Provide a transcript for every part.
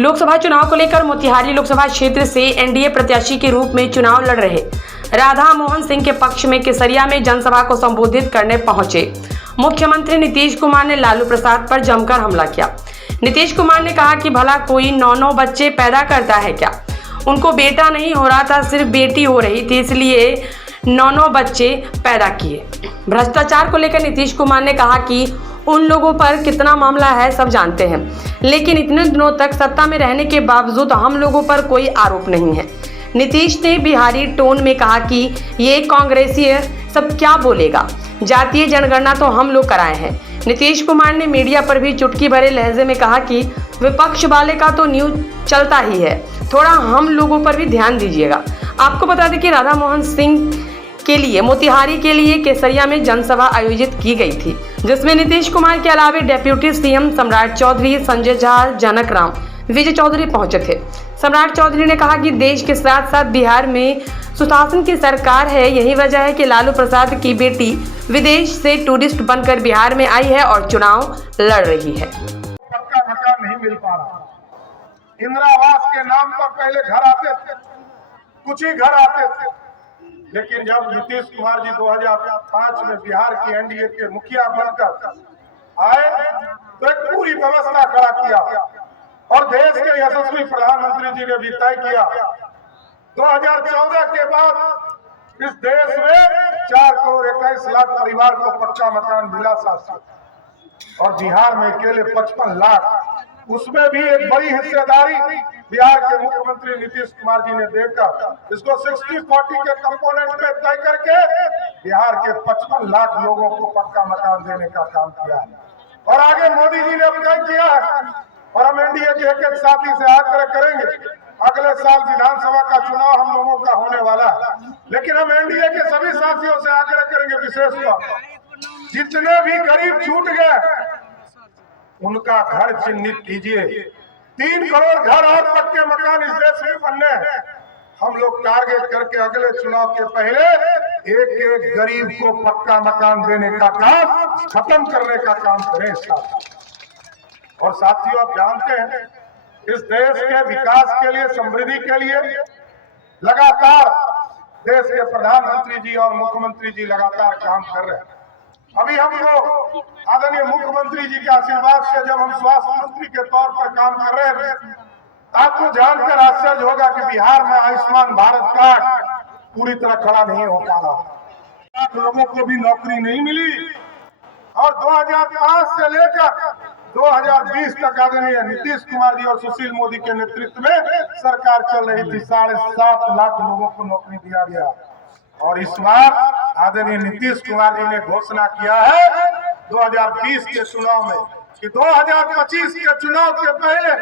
लोकसभा चुनाव को लेकर मोतिहारी लोकसभा क्षेत्र से एनडीए प्रत्याशी के रूप में चुनाव लड़ रहे राधा मोहन सिंह के पक्ष में केसरिया में जनसभा को संबोधित करने पहुंचे मुख्यमंत्री नीतीश कुमार ने लालू प्रसाद पर जमकर हमला किया। नीतीश कुमार ने कहा कि भला कोई 9 बच्चे पैदा करता है क्या? उनको बेटा नहीं हो रहा था, सिर्फ बेटी हो रही थी, इसलिए 9 बच्चे पैदा किए। भ्रष्टाचार को लेकर नीतीश कुमार ने कहा कि उन लोगों पर कितना मामला है सब जानते हैं, लेकिन इतने दिनों तक सत्ता में रहने के बावजूद हम लोगों पर कोई आरोप नहीं है। नीतीश ने बिहारी टोन में कहा कि ये कांग्रेसी सब क्या बोलेगा, जातीय जनगणना तो हम लोग कराए हैं। नीतीश कुमार ने मीडिया पर भी चुटकी भरे लहजे में कहा कि विपक्ष वाले का तो न्यूज चलता ही है, थोड़ा हम लोगों पर भी ध्यान दीजिएगा। आपको बता दें कि राधा मोहन सिंह के लिए मोतिहारी के लिए केसरिया में जनसभा आयोजित की गई थी, जिसमें नीतीश कुमार के अलावा डेप्यूटी सीएम सम्राट चौधरी, संजय झा, जनक राम, विजय चौधरी पहुंचे थे। सम्राट चौधरी ने कहा कि देश के साथ साथ बिहार में सुशासन की सरकार है, यही वजह है कि लालू प्रसाद की बेटी विदेश से टूरिस्ट बनकर बिहार में आई है और चुनाव लड़ रही है। पक्का मकान नहीं मिल पा रहा। इंदिरा आवास के नाम पर पहले घर आते थे, कुछ ही घर आते थे, लेकिन जब नीतीश कुमार जी 2005 में बिहार की एनडीए के मुखिया बनकर आए तो एक पूरी व्यवस्था खड़ा किया और देश के यशस्वी प्रधानमंत्री जी ने भी तय किया 2014 के बाद इस देश में 4 करोड़ 21 लाख परिवार को पक्का मकान मिला शासन, और बिहार में अकेले 55 लाख, उसमें भी एक बड़ी हिस्सेदारी बिहार के मुख्यमंत्री नीतीश कुमार जी ने देकर इसको 60-40 के कंपोनेंट में तय करके बिहार के 55 लाख लोगों को पक्का मकान देने का काम किया है। और आगे मोदी जी ने तय किया है और हम एनडीए के एक साथी से आग्रह करेंगे, अगले साल विधानसभा का चुनाव हम लोगों का होने वाला है, लेकिन हम एनडीए के सभी साथियों से आग्रह करेंगे विशेष तौर जितने भी गरीब छूट गए उनका घर चिन्हित कीजिए। 3 करोड़ घर और पक्के मकान इस देश में बनने हैं। हम लोग टारगेट करके अगले चुनाव के पहले एक गरीब को पक्का मकान देने का काम खत्म करने का काम करें साथ। और साथियों, आप जानते हैं इस देश के विकास के लिए, समृद्धि के लिए लगातार देश के प्रधानमंत्री जी और मुख्यमंत्री जी लगातार काम कर रहे हैं। अभी हमको आदरणीय मुख्यमंत्री जी के आशीर्वाद से जब हम स्वास्थ्य मंत्री के तौर पर काम कर रहे थे, आपको जानकर आश्चर्य होगा कि बिहार में आयुष्मान भारत कार्ड पूरी तरह खड़ा नहीं हो पा रहा। लोगों को भी नौकरी नहीं मिली और 2005 से लेकर 2020 तक आदरणीय नीतीश कुमार जी और सुशील मोदी के नेतृत्व में सरकार चल रही थी, 7.5 लाख लोगों को नौकरी दिया गया। और इस बार आदरणीय नीतीश कुमार जी ने घोषणा किया है 2020 के चुनाव में कि 2025 के चुनाव के पहले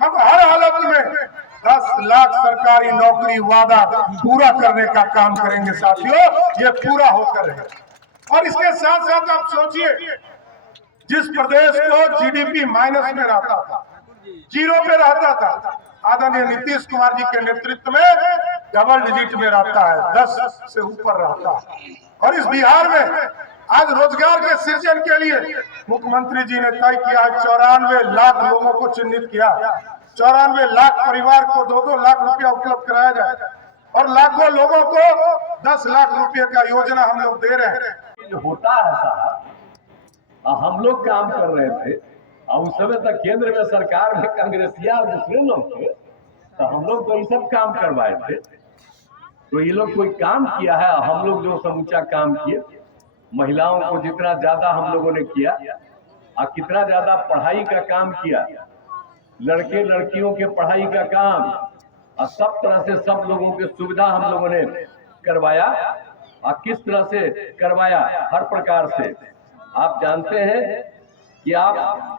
हम हर हालत में 10 लाख सरकारी नौकरी वादा पूरा करने का काम करेंगे। साथियों, ये पूरा होकर है। और इसके साथ साथ आप सोचिए, जिस प्रदेश को जीडीपी माइनस में रहता था, 0 पे रहता था, आदरणीय नीतीश कुमार जी के नेतृत्व में डबल डिजिट में रहता है, 10 से ऊपर रहता है। और इस बिहार में आज रोजगार के सृजन के लिए मुख्यमंत्री जी ने तय किया है 94 लाख लोगों को चिन्हित किया, 94 लाख परिवार को 2-2 लाख रुपया उपलब्ध कराया जाए और लाखों लोगों को 10 लाख रुपये का योजना हम लोग दे रहे हैं। होता है साहब, हम लोग काम कर रहे थे और उस समय तक केंद्र में सरकार में कांग्रेसिया और दूसरे लोग थे, तो हम लोग तो ये सब काम करवाए थे। तो ये लोग कोई काम किया है, हम लोग जो समूचा काम किए, महिलाओं को जितना ज्यादा हम लोगों ने किया और कितना ज्यादा पढ़ाई का काम किया, लड़के लड़कियों के पढ़ाई का काम और सब तरह से सब लोगों की सुविधा हम लोगों ने करवाया। और किस तरह से करवाया, हर प्रकार से आप जानते हैं कि आप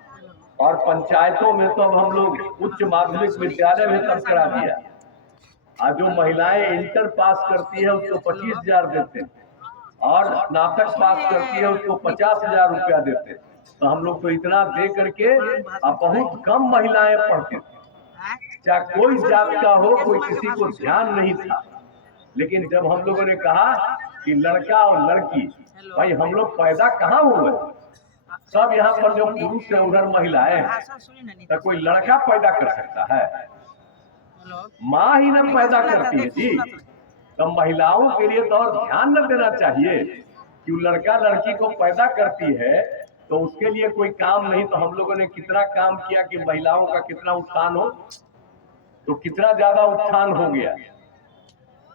और पंचायतों में तो अब हम लोग उच्च माध्यमिक विद्यालय में तब करा दिया। आज जो महिलाएं इंटर पास करती है उसको 25,000 देते हैं और स्नातक पास करती है उसको 50,000 रुपया देते हैं। तो हम लोग तो इतना दे करके अब बहुत कम महिलाएं पढ़ती थी, चाहे कोई जात का हो, कोई किसी को ध्यान नहीं था। लेकिन जब हम लोगों ने कहा कि लड़का और लड़की, भाई हम लोग पैदा कहाँ हुए, सब यहाँ पर जो पुरुष है उधर महिलाएं हैं, तो कोई लड़का पैदा कर सकता है? माँ ही न पैदा करती है जी। तो महिलाओं के लिए तो और ध्यान न देना चाहिए कि वो लड़का लड़की को पैदा करती है तो उसके लिए कोई काम नहीं। तो हम लोगों ने कितना काम किया कि महिलाओं का कितना उत्थान हो, तो कितना ज्यादा उत्थान हो गया,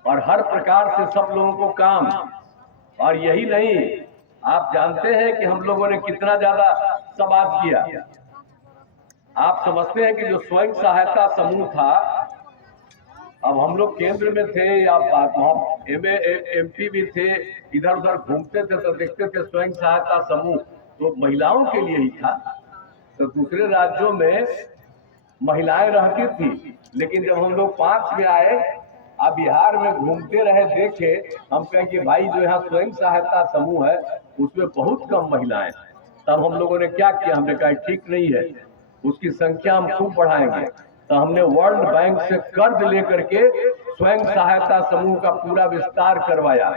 और हर प्रकार से सब लोगों को काम। और यही नहीं, आप जानते हैं कि हम लोगों ने कितना ज्यादा समाज किया। आप समझते हैं कि जो स्वयं सहायता समूह था, अब हम लोग केंद्र में थे या MP भी थे, इधर उधर घूमते थे तो देखते थे स्वयं सहायता समूह तो महिलाओं के लिए ही था। तो दूसरे राज्यों में महिलाएं रहती थी, लेकिन जब हम लोग 5 में आए, अब बिहार में घूमते रहे, देखे, हम कहें कि भाई जो यहाँ स्वयं सहायता समूह है उसमें बहुत कम महिलाएं। तब हम लोगों ने क्या किया, हमने कहा ठीक नहीं है, उसकी संख्या हम खूब बढ़ाएंगे। तो हमने वर्ल्ड बैंक से कर्ज लेकर के स्वयं सहायता समूह का पूरा विस्तार करवाया।